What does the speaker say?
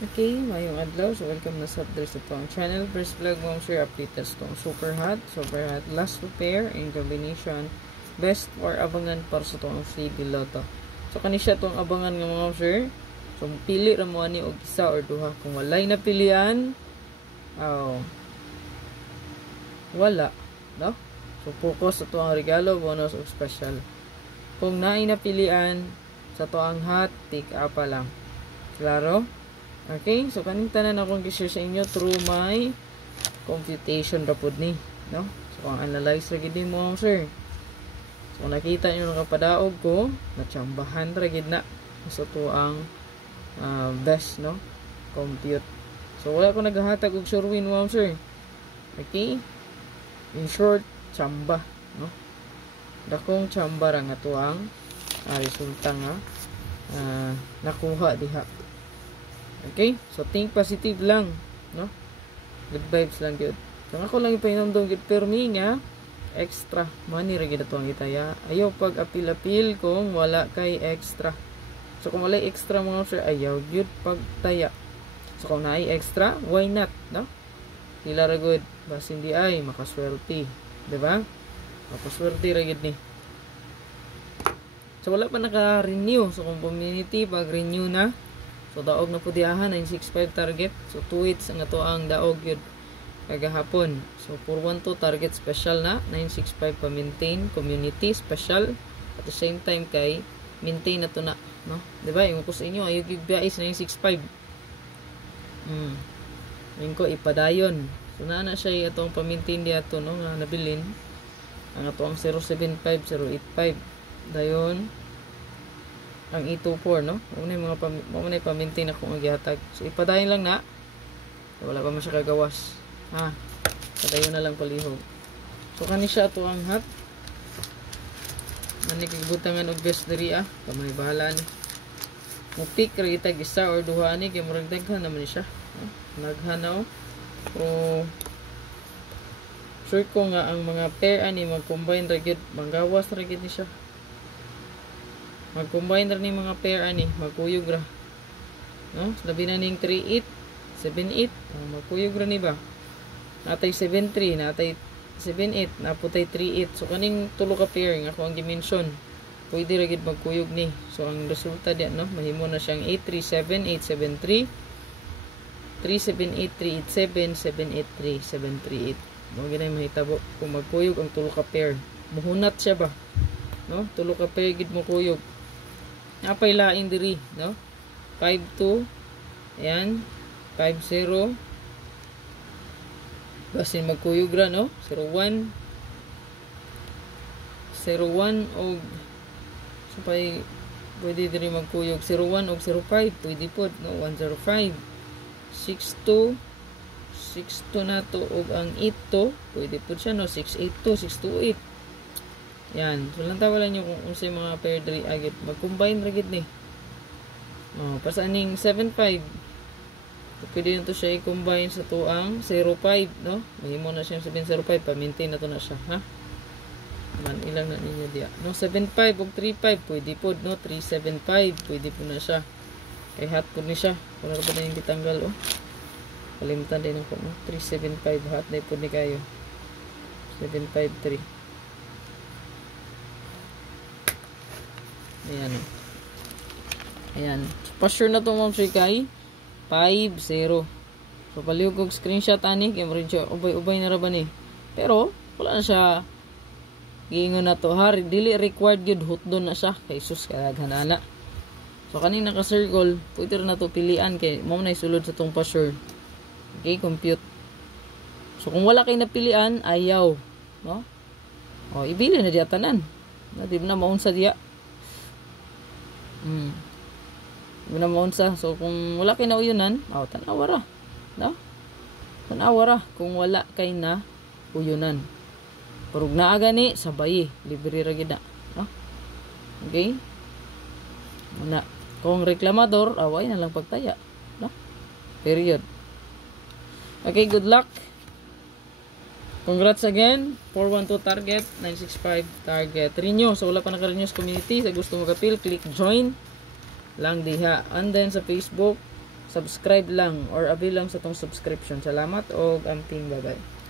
Okay, mayong adlaw. So, welcome na sa update sa itong channel. First vlog mo share update na sa itong super hot. Last pair in combination. Best or abangan para sa itong CD Lotto. So, kanisya itong abangan nga mga share. So, pili ra mo ani og isa or duha. Kung walay na pilian, wala. No? So, focus sa itong regalo, bonus o special. Kung naay na pilian, sa itong hot, take up lang. Klaro? Okay, so kaning tanan akong gi-share sa inyo through my computation rapod ni, no? So ang analyze ra gid mo, sir. So nakita niyo nga padaog ko, natsambahan ra gid na sa tuang best, no? Compute. So wala ko naghahatag og sure win mo, sir. Okay? In short, tsamba, no? Dakong tsamba ra nga tuang resulta nga nakuha diha. Okay? So, think positive lang. No? Good vibes lang yun. So, ako lang ipahinamdong yun. Pero mi nga, extra money rin ito ang itaya. Ayaw pag apil-apil kung wala kay extra. So, kung wala extra mga sir, ayaw yun pag taya. So, kung naay extra, why not? No? Hila ra good. Bas hindi ay, makaswerte. Diba? Makaswerte ra gid ni. So, wala pa naka-renew. So, kung community, pag-renew na, so, daog na po diyahan, 965 target. So, 2 hits ang ito ang daog yun kagahapon. So, 412 target special na. 965 pa maintain. Community special. At the same time kay maintain na ito na. No? Diba? Yung ko sa inyo, ayog yung biya is 965. Yung ko ipadayon. So, na siya itong pa-maintain diya ito, no? Nga nabilin. Ang ito ang 075, 085. Dayon. Ang E24, no? Muna yung pamintin akong agyahatag. So, ipadayin lang na. Wala pa masya kagawas. Ha? Padayon na lang palihog. So, kani siya ito ang hot. Manikigbutangan og best diri, Kamay bahala ni. Mupik, ragitag isa or duha ni. Kaya murag daghan naman siya. Naghanaw. So, sure ko nga ang mga pair ani mag-combine ragit. Manggawas ragit ni siya. Mag-combine rin yung mga pair ani, magkuyog ra. No? Labi na ning 3-8, 7-8, magkuyog ra ni ba? Natay 7-3, natay 7-8, naputay 3-8. So kaning tulo ka pair nga ako ang dimension. Pwede ra gid magkuyog ni. So ang resulta diyan, no, mahimo na siyang 837, 873, 378, 387, 783, 738. Mo ginay mahitabo kung magkuyog ang tulo ka pair. Muhunat siya ba? No? Tulo ka pair gid mo kuyog. Napay laing diri, no? 5-2. Ayan. 5-0. Basin magkuyog ra, no? 0-1. 0-1 og so pay pwede diri magkuyog 0-1 og 0-5. Pwede pod, no? 1-0-5. 6-2. 6-2 na to og ang 8-2. Pwede pod siya, no? 6-8-2, 6-2-8. Yan. So, lang tawalan nyo kung unsay mga pair diri agit. Mag-combine ragit ni. Pasaning 7-5. So, pwede nyo to siya i-combine sa tuang 0-5, no? Mahimo na siya 7-0-5. Pa-maintain na to na siya, ha? Man, ilang na ninyo diya. No, 7-5 o 3-5. Pwede po, no? 3-7-5. Pwede po na siya. Kay hot po ni siya. Wala pa na yung ditanggal, oh. Kalimutan din ako, no? 3-7-5. Hot na po ni kayo. 7-5-3. Ayan. Ayan. So, pa-sure na itong mga kay 5-0. So, palihog kong screenshot ani. Kaya mo rin siya, ubay-ubay na raban eh. Pero, wala na siya giingon na to. Ha, dili required yun. Hotdon na siya. Kay sus, kalaghanana. So, kanina ka-circle, pwede rin na to pilian. Kaya, mo na isulod sa itong pa-sure. Okay, compute. So, kung wala kayo napilian, ayaw. No? O, ibili na diya tanan. Di na maunsa diya. Yun na maunsa. So, kung wala kay na uyunan, tanawara. No? Tanawara. Kung wala kay na uyunan. Parug na gani, sabay. Libre ra gid na. No? Okay? Muna. Kung reklamador, away na lang pagtaya. No? Period. Okay, good luck. Congrats again. 412 target, 965 target. Renew. So, wala pa naka-renew sa community. Sa gusto mo kapil, click join lang diha. And then sa Facebook, subscribe lang or avail lang sa tong subscription. Salamat og amping bye-bye.